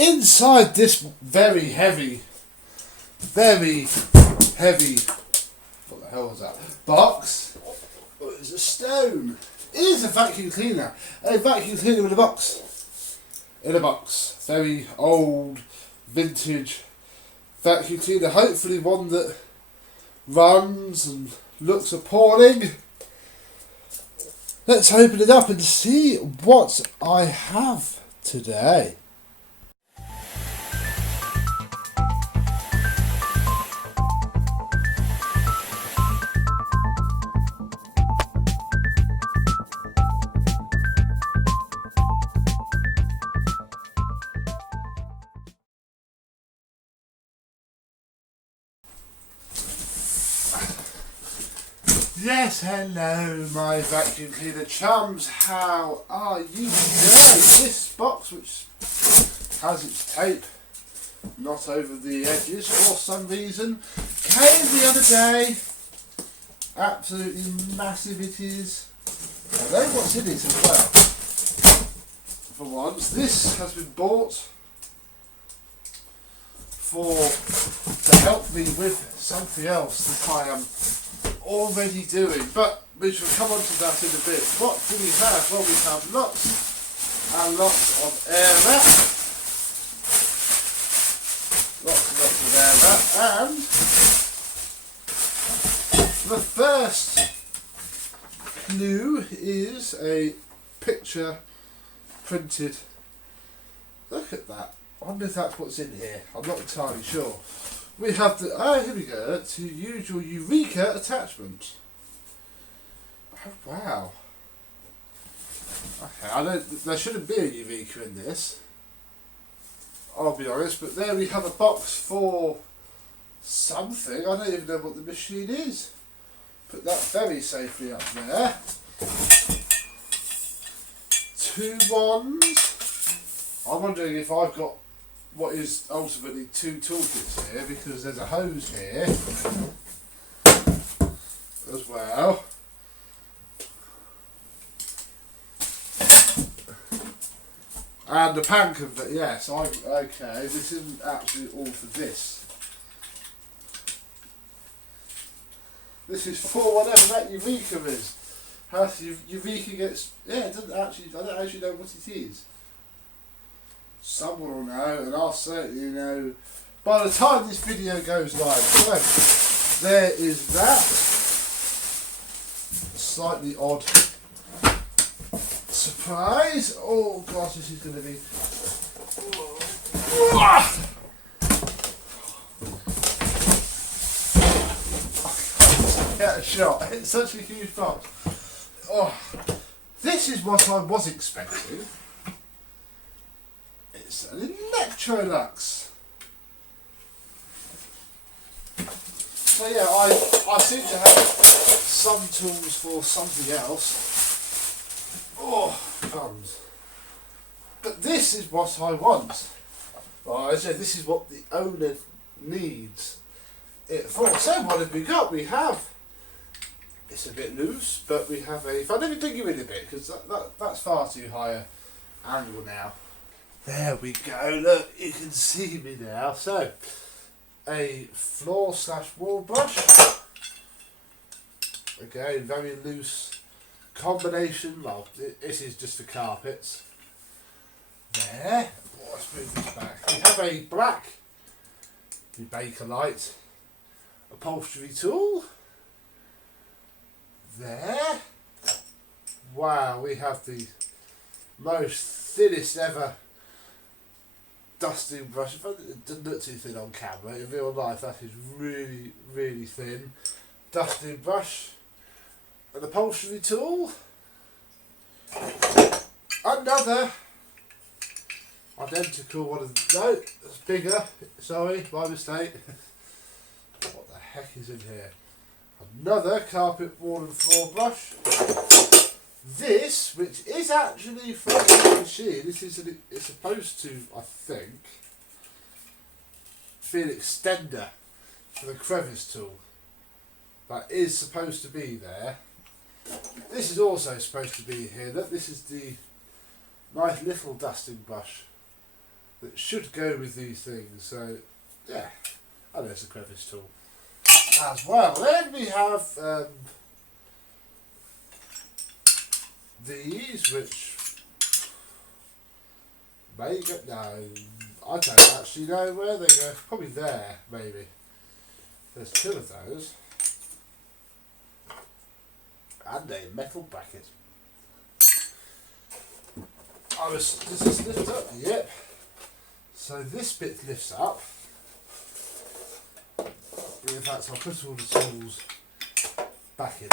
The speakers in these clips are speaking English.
inside this very heavy, what the hell was that, box, oh, it's a stone. It is a vacuum cleaner. A vacuum cleaner in a box. In a box. Very old, vintage vacuum cleaner. Hopefully one that runs and looks appalling. Let's open it up and see what I have today. Yes, hello my vacuum cleaner chums, how are you today? This box, which has its tape not over the edges for some reason, came the other day. Absolutely massive it is. I know what's in it as well. For once, this has been bought to help me with something else that I am already doing, but we shall come on to that in a bit. What do we have? Well, we have lots and lots of air wrap, lots and lots of air wrap, and the first clue is a picture printed. Look at that. I wonder if that's what's in here. I'm not entirely sure. We have the, here we go, to use your Eureka attachment. Oh, wow. Okay, there shouldn't be a Eureka in this, I'll be honest, but there we have a box for something. I don't even know what the machine is. Put that very safely up there. Two wands. I'm wondering if I've got what is ultimately two toolkits here, because there's a hose here as well. And the pan converter, yes, okay, this isn't actually all for this. This is for whatever that Eureka is. How Eureka gets, yeah, it doesn't actually, I don't actually know what it is. Someone will know, and I'll certainly know by the time this video goes live. So, there is that. Slightly odd surprise. Oh gosh, this is going to be... Get a shot. It's such a huge box. Oh, this is what I was expecting. It's an Electrolux. So yeah, I seem to have some tools for something else. Oh, crumbs. But this is what I want. Well, I said this is what the owner needs it for. So what have we got? We have, it's a bit loose, but we have a, if I never dig you in a bit, because that's far too high an angle now. There we go, look, you can see me now. So, a floor/wall brush. Again, very loose combination. Well, this is just for carpets. There. Oh, let's move this back. We have a black Bakelite upholstery tool. There. Wow, we have the most thinnest ever dusting brush. It doesn't look too thin on camera. In real life, that is really, really thin. Dusting brush, an upholstery tool, another identical one of no, that's bigger. Sorry, my mistake. What the heck is in here? Another carpet, wall and floor brush. This, which is actually from the machine, it's supposed to, I think, be an extender for the crevice tool. That is supposed to be there. This is also supposed to be here. Look, this is the nice little dusting brush that should go with these things. So yeah, and there's a crevice tool as well. Then we have these, which may go, no, I don't actually know where they go. Probably there, maybe. There's two of those. And a metal bracket. Does this lift up? Yep. So this bit lifts up. In fact, I'll put all the tools back in it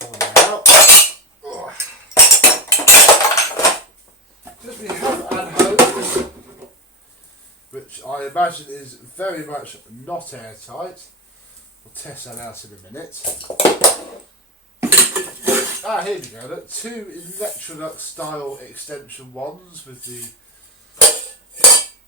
for now. Just we have an hose, which I imagine is very much not airtight. We'll test that out in a minute. Ah, here we go. Look, two Electrolux style extension wands with the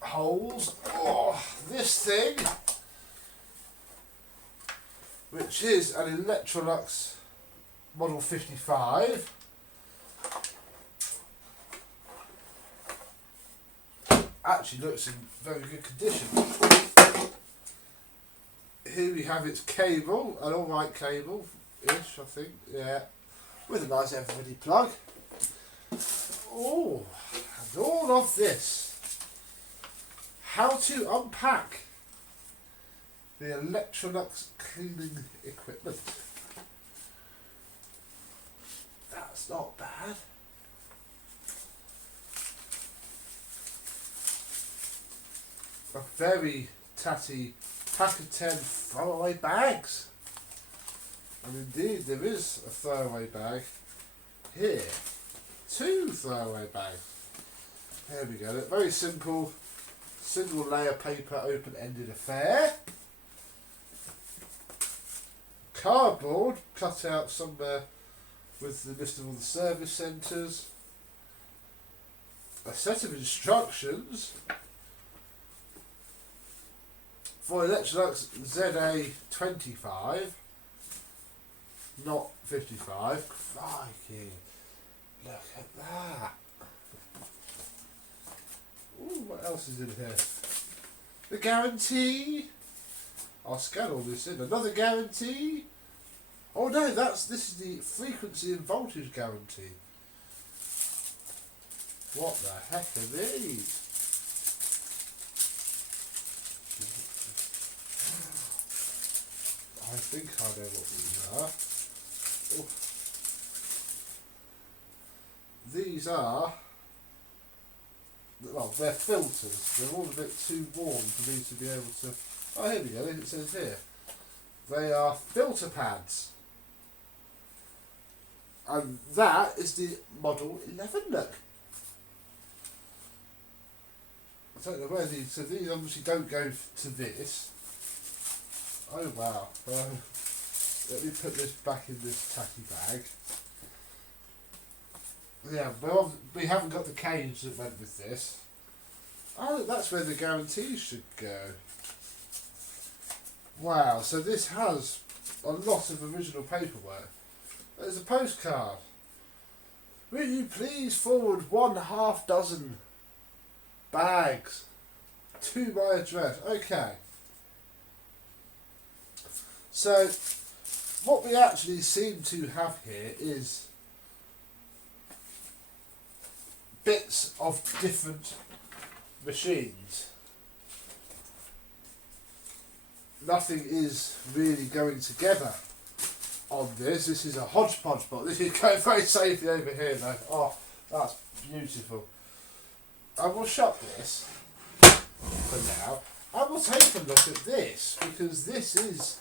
holes. Oh, this thing, which is an Electrolux Model 55. Actually looks in very good condition. Here we have its cable, an alright cable-ish, I think, yeah, with a nice everybody plug. Oh, and all of this. How to unpack the Electrolux cleaning equipment. That's not bad. A very tatty pack of 10 throwaway bags. And indeed there is a throwaway bag here. 2 throwaway bags. There we go. Very simple, single layer paper open-ended affair. Cardboard cut out somewhere with the list of all the service centres. A set of instructions for Electrolux ZA55, not 55. Crikey, look at that. Ooh, what else is in here? The guarantee. I'll scan all this in. Another guarantee. Oh no, this is the frequency and voltage guarantee. What the heck are these? I think I know what these are. Oh. These are, well, they're filters. They're all a bit too warm for me to be able to. Oh, here we go. It says here. They are filter pads. And that is the Model 11 look. I don't know where these, so these obviously don't go to this. Oh wow. Let me put this back in this tacky bag. Yeah, well, we haven't got the cage that went with this. Oh, that's where the guarantee should go. Wow, so this has a lot of original paperwork. There's a postcard. Will you please forward 1/2 dozen bags to my address? Okay. So, what we actually seem to have here is bits of different machines. Nothing is really going together on this. This is a hodgepodge pot. This is going very safely over here though. Oh, that's beautiful. I will shut this for now. I will take a look at this because this is,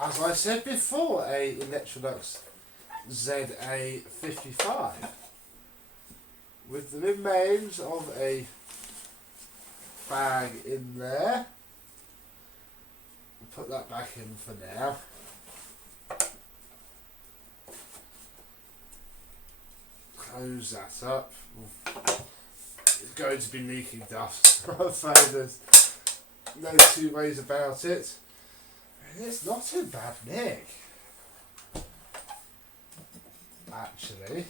as I said before, a Electrolux ZA55 with the remains of a bag in there. We'll put that back in for now. Close that up. It's going to be leaking dust. I'm afraid there's no two ways about it. It's not in bad nick, actually.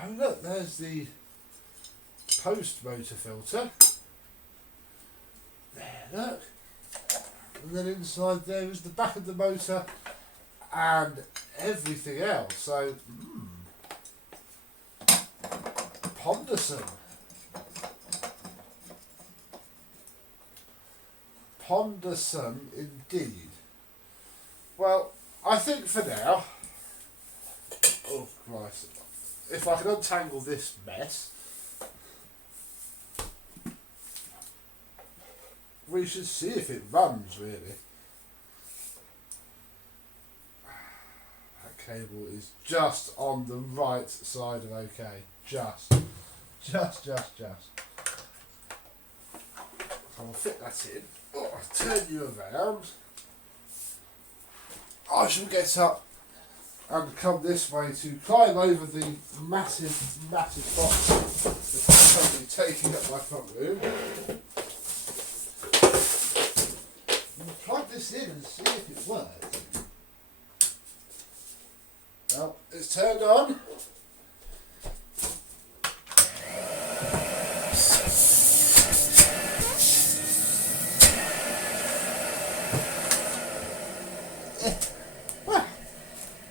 Oh look, there's the post motor filter. There, look. And then inside there is the back of the motor and everything else. So, pondersome. Pondersome indeed. Well, I think for now, oh Christ, if I can untangle this mess, we should see if it runs really. That cable is just on the right side of okay. Just. I'll fit that in. Oh, I'll turn you around. I shall get up and come this way to climb over the massive box that's currently taking up my front room. We'll plug this in and see if it works. Well, it's turned on.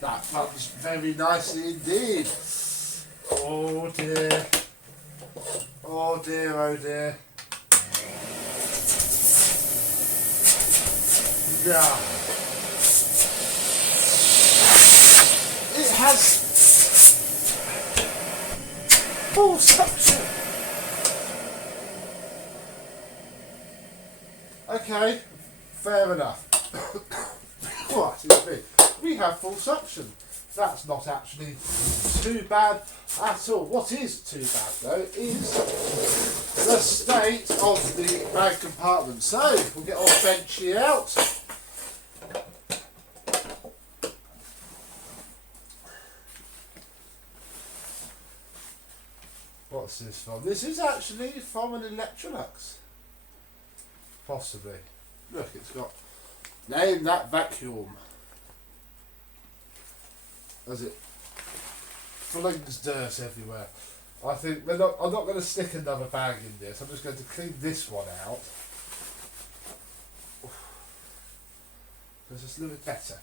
That runs very nicely indeed. Oh dear. Oh dear, oh dear. Yeah. It has full suction. Okay, fair enough. What is me? We have full suction. That's not actually too bad at all. What is too bad though is the state of the bag compartment. So we'll get our benchy out. What's this from? This is actually from an Electrolux. Possibly. Look, it's got name that vacuum. As it flings dirt everywhere. I think I'm not going to stick another bag in this. I'm just going to clean this one out. Because it's a little bit better.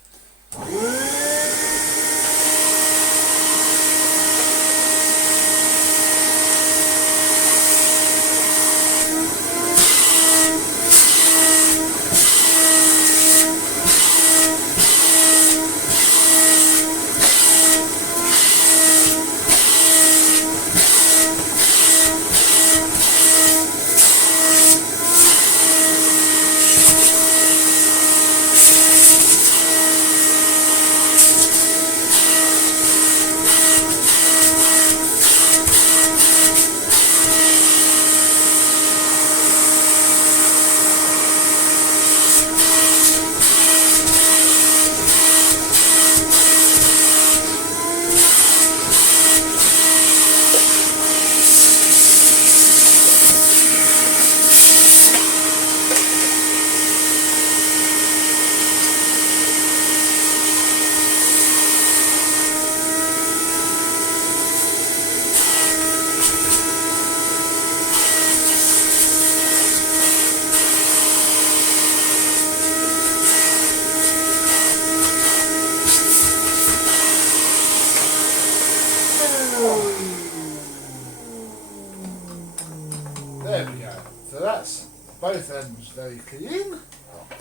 There we go. So that's both ends very clean.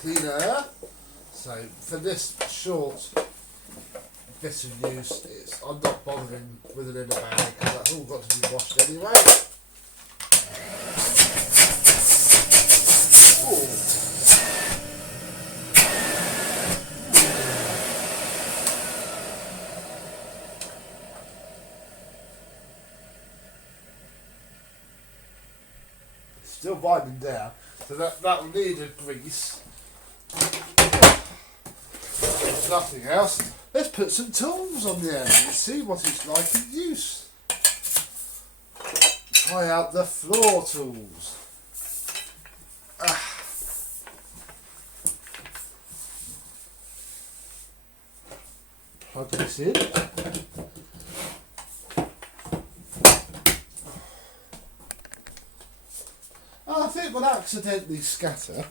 Cleaner. So for this short bit of use, I'm not bothering with it in a bag because that's all got to be washed anyway. Still winding down, so that will need a grease. If nothing else, let's put some tools on the end and see what it's like in use. Try out the floor tools. Plug this in. I think we'll accidentally scatter.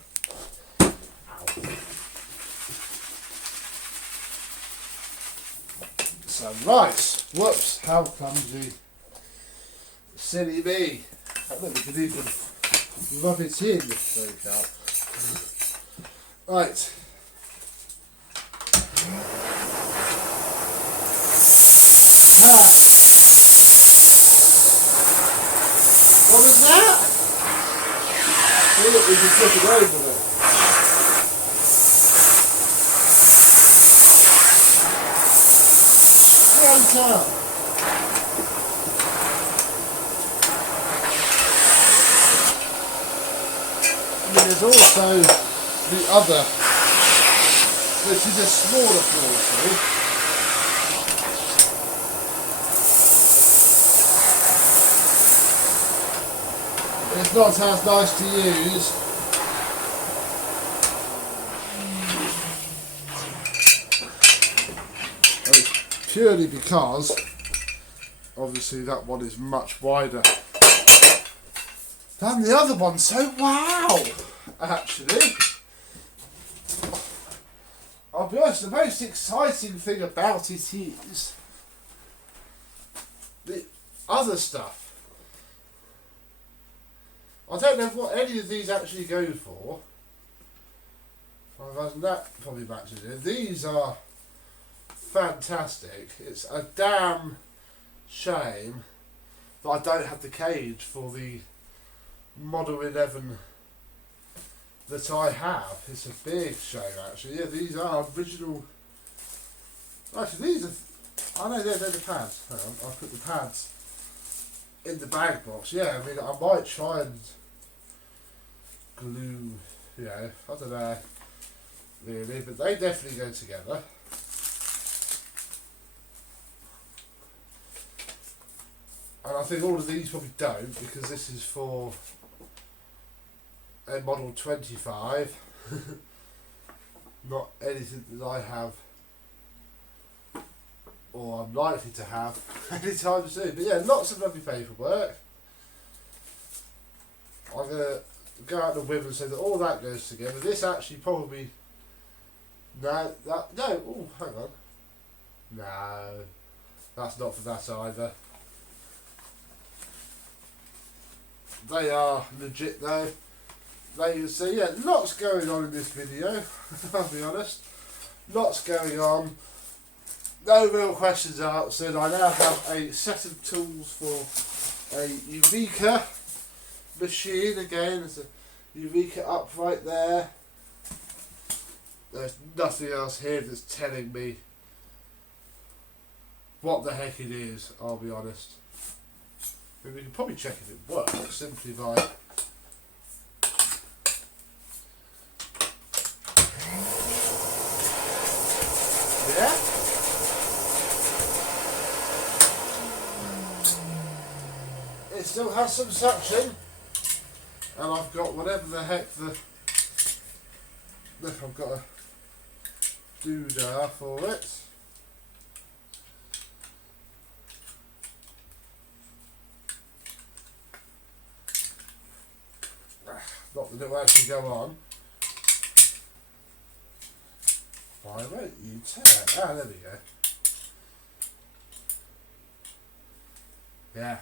So right, whoops, how clumsy. Silly me. I don't think we could even rub it in. There we go. Right. What was that? See, we can flip it over there. Tell. I mean, there's also the other, which is a smaller floor tool. It's not as nice to use. Purely because, obviously, that one is much wider than the other one. So, wow! Actually, I'll be honest, the most exciting thing about it is the other stuff. I don't know what any of these actually go for. Well, that probably matches it. These are fantastic. It's a damn shame that I don't have the cage for the Model 11 that I have. It's a big shame, actually. Yeah, these are original. Actually, these are. I know they're the pads. Hang on, I'll put the pads in the bag box. Yeah, I mean, I might try and glue. You know, I don't know really, but they definitely go together. And I think all of these probably don't, because this is for a Model 25, not anything that I have or I'm likely to have anytime soon. But yeah, lots of lovely paperwork. I'm going to go out on a whim and say that all that goes together. This actually probably, no, oh, hang on. No, that's not for that either. They are legit though. There you see, yeah, lots going on in this video, I'll be honest. Lots going on. No real questions answered. I now have a set of tools for a Eureka machine. Again, there's a Eureka up right there. There's nothing else here that's telling me what the heck it is, I'll be honest. I mean, we can probably check if it works simply by yeah. It still has some suction, and I've got whatever the heck the look, I've got a doodah for it. Not that it will actually go on. Why won't you tear? Ah, there we go. Yeah,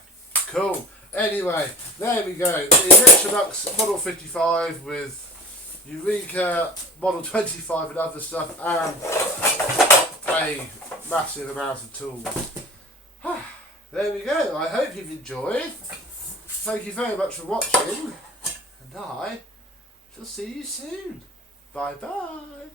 cool. Anyway, there we go. The Electrolux Model 55 with Eureka, Model 25 and other stuff, and a massive amount of tools. There we go. I hope you've enjoyed. Thank you very much for watching. And I shall see you soon. Bye bye.